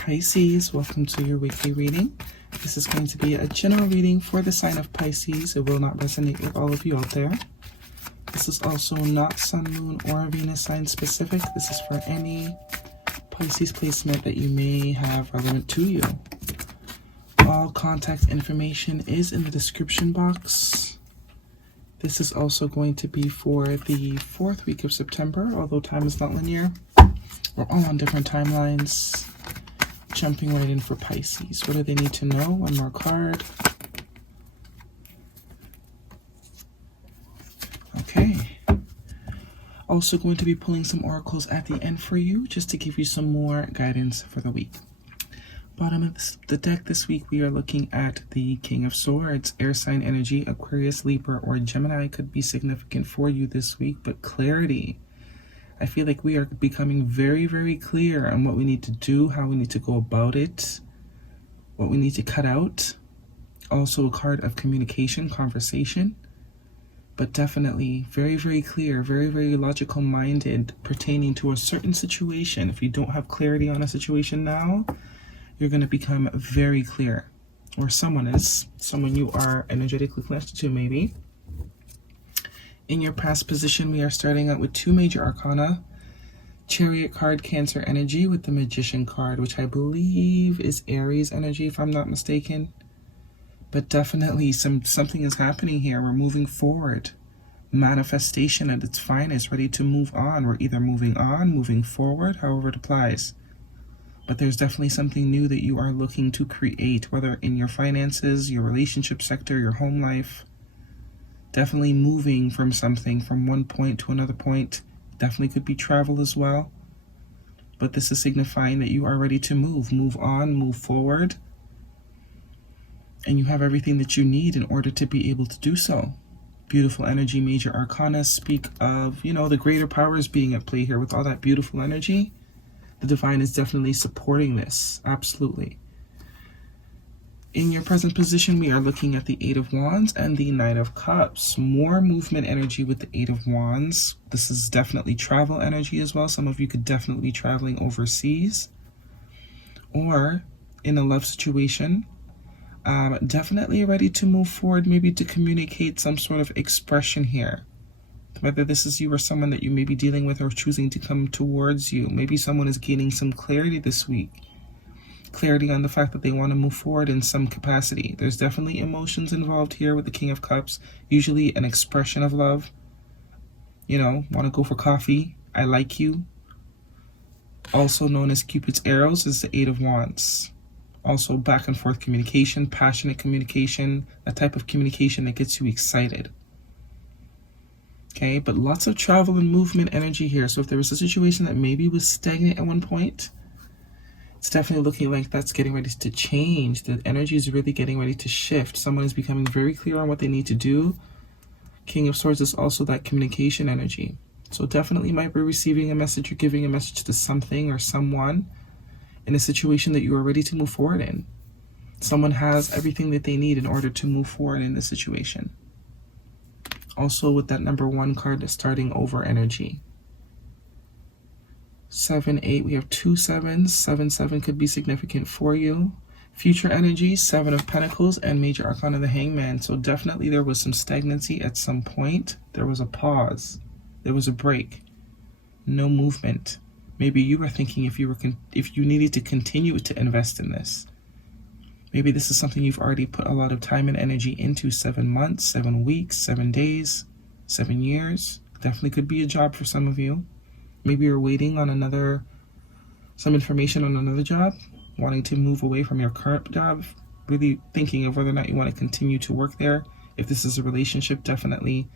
Pisces, welcome to your weekly reading. This is going to be a general reading for the sign of Pisces. It will not resonate with all of you out there. This is also not Sun, Moon, or Venus sign specific. This is for any Pisces placement that you may have relevant to you. All contact information is in the description box. This is also going to be for the 4th week of September, although time is not linear. We're all on different timelines. Jumping right in for Pisces. What do they need to know? One more card. Okay. Also going to be pulling some oracles at the end for you, just to give you some more guidance for the week. Bottom of the deck this week, we are looking at the King of Swords. Air sign energy, Aquarius, Libra, or Gemini could be significant for you this week, but clarity. I feel like we are becoming very, very clear on what we need to do, how we need to go about it, what we need to cut out. Also a card of communication, conversation, but definitely very, very clear, very, very logical minded pertaining to a certain situation. If you don't have clarity on a situation now, you're going to become very clear, or someone you are energetically connected to maybe. In your past position, we are starting out with 2 major arcana. Chariot card, Cancer energy, with the Magician card, which I believe is Aries energy, if I'm not mistaken. But definitely something is happening here. We're moving forward. Manifestation at its finest, ready to move on. We're either moving on, moving forward, however it applies. But there's definitely something new that you are looking to create, whether in your finances, your relationship sector, your home life. Definitely moving from something, from one point to another point. Definitely could be travel as well. But this is signifying that you are ready to move on, move forward. And you have everything that you need in order to be able to do so. Beautiful energy, major arcana speak of, the greater powers being at play here with all that beautiful energy. The divine is definitely supporting this, absolutely. In your present position, we are looking at the 8 of Wands and the Knight of Cups. More movement energy with the 8 of Wands. This is definitely travel energy as well. Some of you could definitely be traveling overseas. Or in a love situation. Definitely ready to move forward, maybe to communicate some sort of expression here. Whether this is you or someone that you may be dealing with or choosing to come towards you. Maybe someone is gaining some clarity this week. Clarity on the fact that they want to move forward in some capacity. There's definitely emotions involved here with the King of Cups. Usually an expression of love. Want to go for coffee. I like you. Also known as Cupid's arrows is the 8 of Wands. Also back and forth communication, passionate communication, that type of communication that gets you excited. Okay, but lots of travel and movement energy here. So if there was a situation that maybe was stagnant at one point, it's definitely looking like that's getting ready to change. The energy is really getting ready to shift. Someone is becoming very clear on what they need to do. King of Swords is also that communication energy. So definitely might be receiving a message or giving a message to something or someone in a situation that you are ready to move forward in. Someone has everything that they need in order to move forward in this situation. Also with that number 1 card, starting over energy. 7, 8, we have 2 7s. 7, 7 could be significant for you. Future energy, 7 of Pentacles, and major arcana, the Hangman. So definitely there was some stagnancy at some point. There was a pause. There was a break. No movement. Maybe you were thinking if you needed to continue to invest in this. Maybe this is something you've already put a lot of time and energy into. 7 months, 7 weeks, 7 days, 7 years. Definitely could be a job for some of you. Maybe you're waiting on some information on another job, wanting to move away from your current job, really thinking of whether or not you want to continue to work there. If this is a relationship, definitely.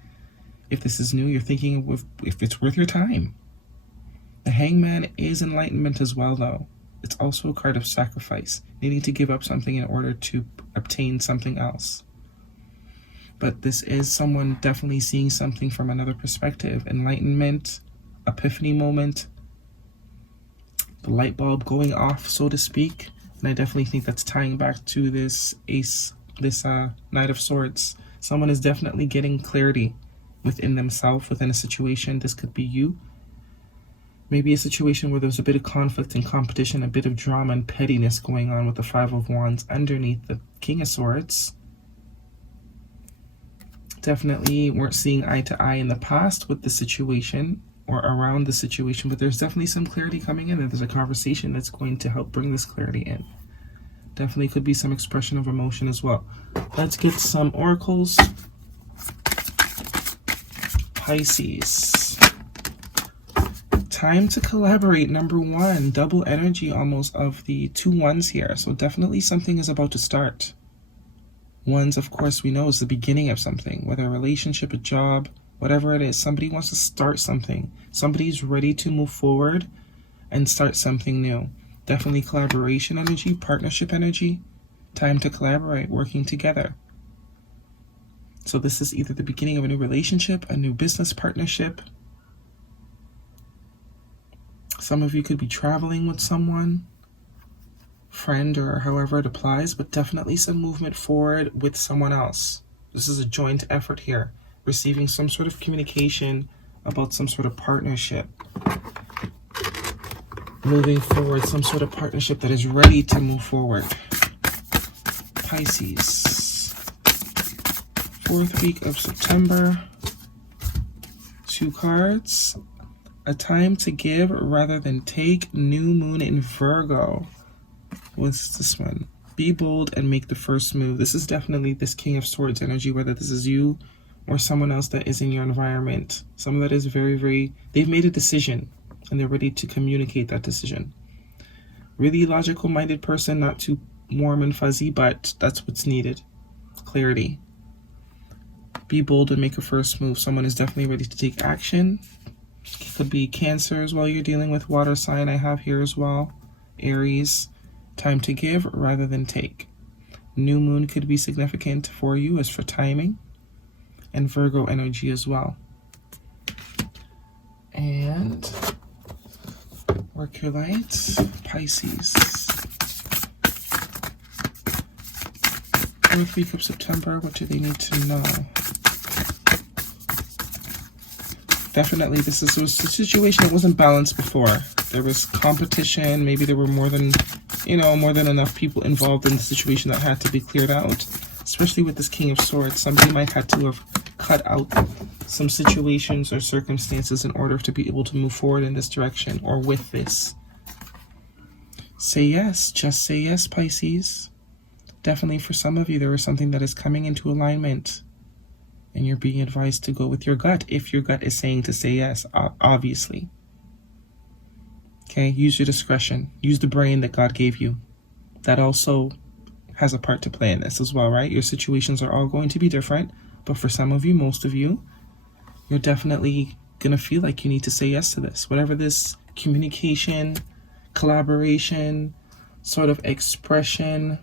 If this is new, you're thinking of if it's worth your time. The Hangman is enlightenment as well, though. It's also a card of sacrifice, needing to give up something in order to obtain something else. But this is someone definitely seeing something from another perspective. Enlightenment, epiphany moment, the light bulb going off, so to speak. And I definitely think that's tying back to this Knight of Swords. Someone is definitely getting clarity within themselves, within a situation. This could be you. Maybe a situation where there's a bit of conflict and competition, a bit of drama and pettiness going on with the Five of Wands underneath the King of Swords. Definitely weren't seeing eye to eye in the past with the situation or around the situation, but there's definitely some clarity coming in, and there's a conversation that's going to help bring this clarity in. Definitely could be some expression of emotion as well. Let's get some oracles. Pisces. Time to collaborate, number one. Double energy almost of the 2 wands here. So definitely something is about to start. Wands, of course, we know is the beginning of something, whether a relationship, a job, whatever it is. Somebody wants to start something. Somebody's ready to move forward and start something new. Definitely collaboration energy, partnership energy. Time to collaborate, working together. So this is either the beginning of a new relationship, a new business partnership. Some of you could be traveling with someone, friend, or however it applies, but definitely some movement forward with someone else. This is a joint effort here. Receiving some sort of communication about some sort of partnership. Moving forward, some sort of partnership that is ready to move forward. Pisces. 4th week of September. 2 cards. A time to give rather than take. New moon in Virgo. What's this one? Be bold and make the first move. This is definitely this King of Swords energy, whether this is you or someone else that is in your environment. Someone that is they've made a decision and they're ready to communicate that decision. Really logical-minded person, not too warm and fuzzy, but that's what's needed. Clarity. Be bold and make a first move. Someone is definitely ready to take action. It could be Cancer as well. You're dealing with water sign I have here as well. Aries. Time to give rather than take. New moon could be significant for you as for timing. And Virgo energy as well. And work your light. Pisces. 4th week of September. What do they need to know? Definitely, this was a situation that wasn't balanced before. There was competition. Maybe there were more than enough people involved in the situation that had to be cleared out. Especially with this King of Swords. Somebody might have to have cut out some situations or circumstances in order to be able to move forward in this direction or with this. Say yes. Just say yes, Pisces. Definitely for some of you, there is something that is coming into alignment. And you're being advised to go with your gut, if your gut is saying to say yes, obviously. Okay, use your discretion. Use the brain that God gave you. That also has a part to play in this as well, right? Your situations are all going to be different, but for some of you, most of you, you're definitely going to feel like you need to say yes to this. Whatever this communication, collaboration, sort of expression,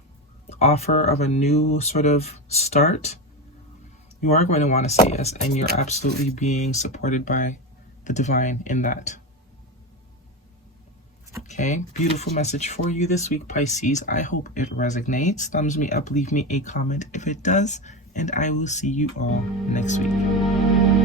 offer of a new sort of start, you are going to want to say yes, and you're absolutely being supported by the divine in that. Okay, beautiful message for you this week, Pisces. I hope it resonates. Thumbs me up, leave me a comment if it does, and I will see you all next week.